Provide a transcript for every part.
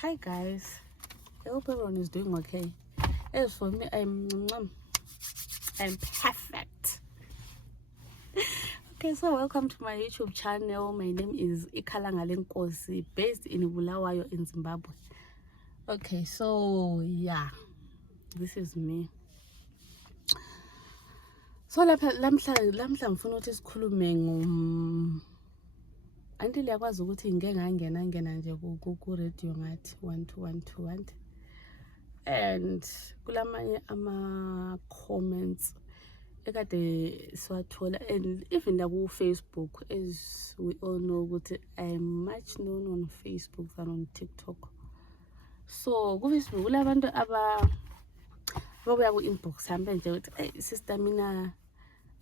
Hi guys, I hope everyone is doing okay. As for me, I'm perfect. Okay, so welcome to my YouTube channel. My name is Ikhalanga Lenkosi, based in Bulawayo in Zimbabwe. Okay, so yeah, this is me. So lamhla ngifuna ukuthi sikhulume until yakwazi ukuthi ngeke ngangena nje ku radio ngathi 1212 and kulamanye ama comments ekade siwathola, and even ku Facebook, as we all know ukuthi I am much known on Facebook than on TikTok. So ku Facebook kulabantu babuya ku inbox hambe nje ukuthi hey sister, mina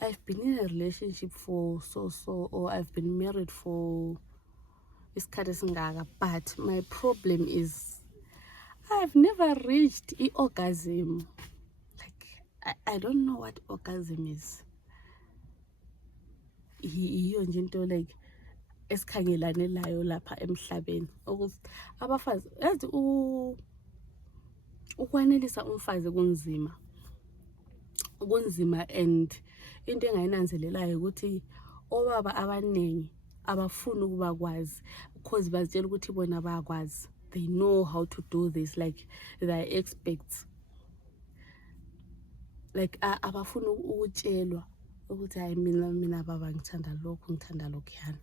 I've been in a relationship for so or I've been married for isikhathi esingaka, but my problem is I've never reached orgasm. Like I don't know what orgasm is. Iyo nje into like esikhangelane layo lapha emhlabeni ukuthi abafazi yazi ukwanelisa umfazi kunzima and into engayinanzelelayo ukuthi obaba abaningi abafuni ukuba kwazi because bazitshela ukuthi bona bayakwazi. They know how to do this, like they are experts. Like abafuna ukutshelwa ukuthi hayi mina baba ngithanda lokhu yana.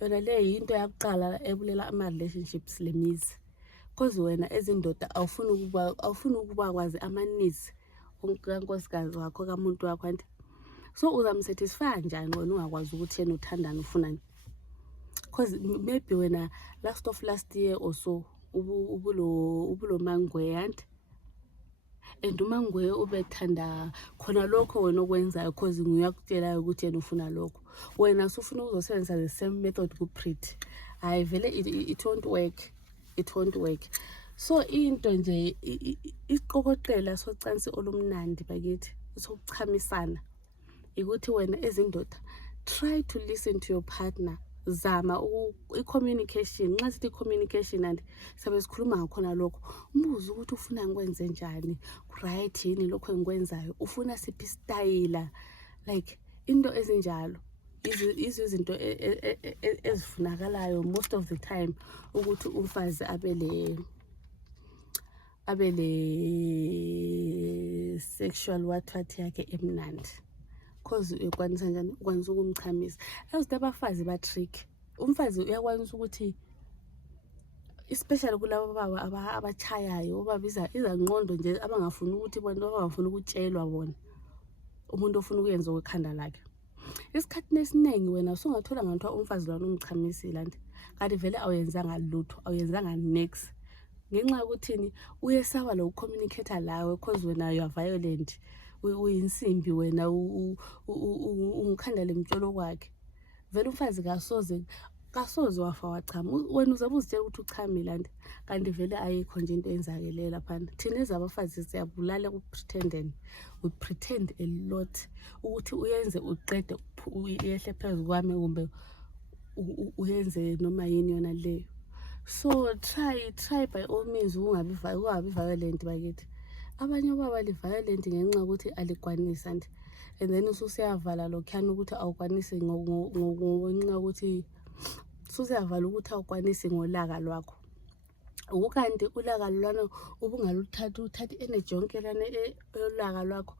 Yona le into yakuqala ebulela ama relationships lemizi, because wena ezindoda awufuni ukuba kwazi ama-needs kankosikazi wakho kamuntu wakho anti. So uzamsatisfy njani wena ungakwazi ukuthi yena uthandani ufunani? Because maybe wena last year or so ubulo mangwe anti, and umangwe ubethanda khona lokho wena okwenzayo because ngiyakutshela ukuthi yena ufuna lokho. Wena usufuna ukuzosebenzisa the same method ku-pretty. Hayi vele it won't work. So into nje iqokoqela socansi olumnandi bakithi sokuchamisana ukuthi wena ezindoda try to listen to your partner. Zama i-communication. Nxa sithi communication and sabe sikhuluma ngakhona lokho, umbuzo ukuthi ufuna ngikwenze njani, right yini lokho engikwenzayo, ufuna siphi style, like into ezinjalo izinto ezifunakalayo most of the time ukuthi umfazi abele sexual what yakhe emnandi. Because uyakwanisa njani ukwanisa ukumchamisa. Yazi abafazi ba trick. Umfazi uyakwanisa ukuthi especially kulabo baba abachayayo, obabiza izangqondo nje abangafuni ukuthi bona abangafuni ukutshelwa bona umuntu ofuna ukuyenza okhanda lakhe. Isikhathi esiningi wena usungathola ngantwa umfazi lwana umchamisile anti kanti vele awuyenzanga lutho, awuyenzanga next. Ngenxa yokuthini uyesaba lo communicator lawe because wena you are violent. Uyinsimbi wena ungikhanda lemtsholo kwakhe. Vele umfazi kasoze wafa wachama. Wena uzabe uzitshela ukuthi uchamile anti kanti vele ayikho nje into enzakele lapha. Thina ezabafazi siyabulala ku-pretending. We pretend a lot ukuthi uyenze uqede uyehle phezu kwami kumbe uyenze noma yini yona leyo. So try by all means ungabi violent bakithi. Abanye baba violent ngenxa ukuthi alikwanisa anti, and then ususiyavala lokhana ukuthi awukwanisi ngenxa ukuthi ususiyavala ukuthi awukwanisi ngolaka lwakho. Ukanti ulaka lwana ubungaluthatha energy yonke lana elaka lwakho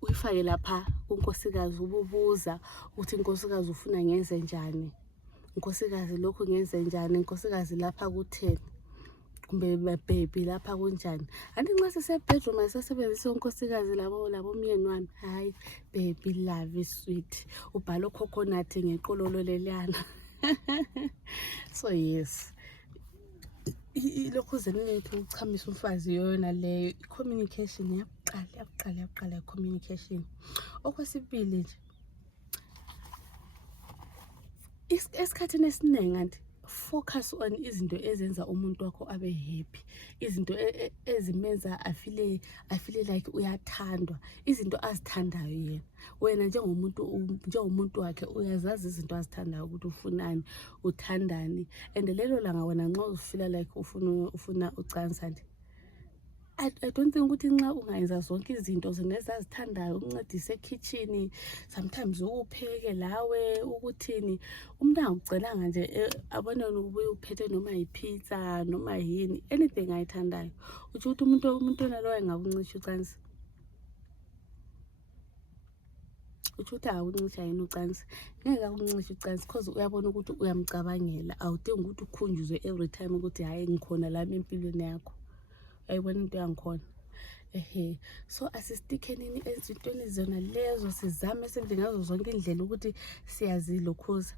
uyifake lapha unkosikazi, ububuza ukuthi inkosikazi ufuna ngenze njani, inkosikazi lokho ngenze njani, inkosikazi lapha kutheni, kumbe baby lapha kunjani. Anti nxa sise bedroom asisebenzisa unkosikazi labo myeni wami, hayi baby love sweet, ubhalo coconut ngeqololo leliyana. So yes, lokho zenethu ukuchamisa umfazi yona le communication yaqala communication. Okwesibili nje esikhathini esiningi anti focus on izinto ezenza umuntu wakho abe happy, izinto ezimenza afile like uyathandwa, izinto azithandayo yena. Wena njengomuntu wakhe uyazazi izinto azithandayo ukuthi ufunani, uthandani, and lelo langa wena nxa uzifila like ufuna ucansa nje, I don't think ukuthi nxa ungayenza zonke izinto zonezazithandayo, uncedise ekitchen, sometimes upheke lawe, ukuthini, umuntu angakucelanga nje abone ubuye uphethe noma yipizza noma yini, anything ayithandayo, uthi umuntu nalowo engakuncisha ucansi, uthi awuncisha yini ucansi, ngeke akuncisha ucansi because uyabona ukuthi uyamcabangela, awudingi ukuthi ukhunjuzwe every time ukuthi hayi ngikhona lami empilweni yakho. Ayibona into yangikhona. So asistikhenini ezintweni zona lezo, sizame senze ngazo zonke indlela ukuthi siyazilokhuza,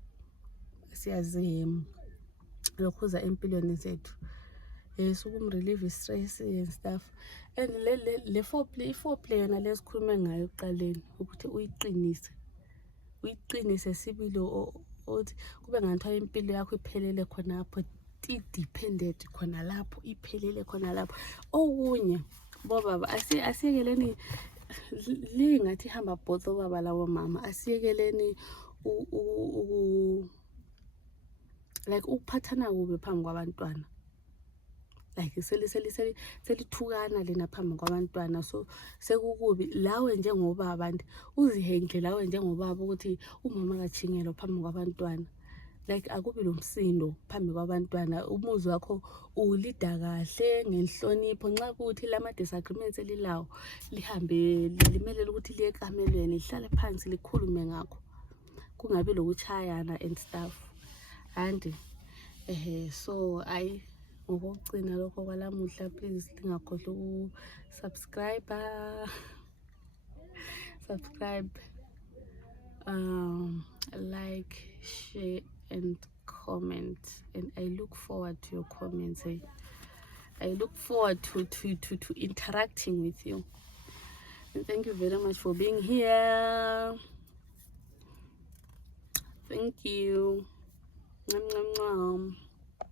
lokhuza empilweni zethu, sukumrelieve stress and stuff. And le foreplay yona lesikhulume ngayo ekuqaleni ukuthi uyiqinise sibilo, othi kube ngathiwa impilo yakho iphelele khonapho, i-dependent khona lapho, iphelele khona lapho. Okunye bobaba asiyekeleni le ngathi ihamba both obaba labo mama, asiyekeleni like ukuphathana kube phambi kwabantwana, like selithukana lena phambi kwabantwana, so sekukubi lawe njengobaba uzihenhle lawe njengobaba ukuthi umama kachingelwa phambi kwabantwana, like akubi lomsindo phambi kwabantwana, umuzi wakho ulida kahle ngenhlonipho. Nxa kuthi lama disagreements elilawo lihambe limelele ukuthi liye ekamelweni, lihlale phansi likhulume ngakho, kungabi lokuchayana and stuff. And so ngokugcina lokho kwalamuhla, please lingakhohlwa subscribe, like, share and comment, and I look forward to your comments. I look forward to interacting with you, and thank you very much for being here. Thank you. Nom, nom, nom.